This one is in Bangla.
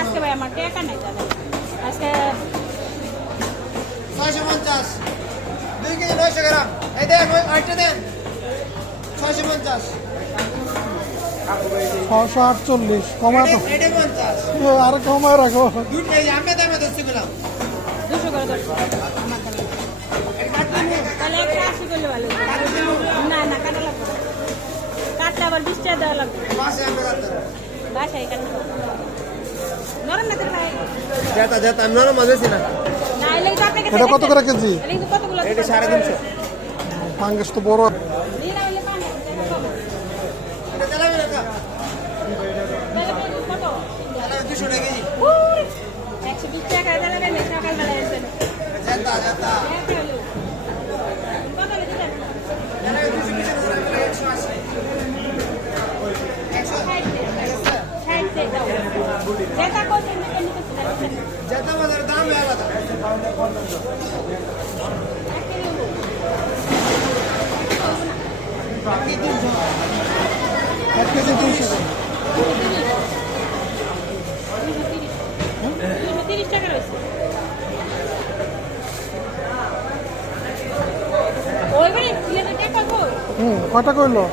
আজকে ভাই আমার টাকা নাই দাদা আজকে 650 2 কেজি 900 গ্রাম এই দেন আইটা দেন 650 648 কমা তো এটা 50 আর কমায় রাখো দুটোই আমি দামে দচ্ছি গেলাম 200 করে দশ তাহলে 180 করলে ভালো না না কাটা লাগবে কাটলে আবার 20 টাকা দেওয়া লাগবে পাশে আমরা কাটতে বাসায় কাটতে নরম না ভাই যেটা যেটা আমি নরম মাঝেছি না না এলে তো আপনাকে এটা কত করে কেজি এলে তো কতগুলো এটা 350 পাঙ্গাস তো বড় নিরা হলে পানি এটা চালাবে না কত 200 টাকা কেজি 120 টাকা দেওয়া লাগবে সকালবেলা এসে যেটা যেটা কত লিখে দেন এটা 220 যেটা করছেন নিতে যেটা বাজার দাম আলাদা বাকি 300 1 কেজি 200 30 টাকা রয়েছে ওইবারে টাকা কই কয়টা কইলো